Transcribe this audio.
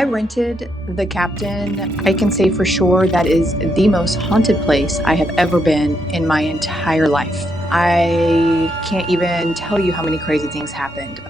I rented the Captain. I can say for sure that is the most haunted place I have ever been in my entire life. I can't even tell you how many crazy things happened.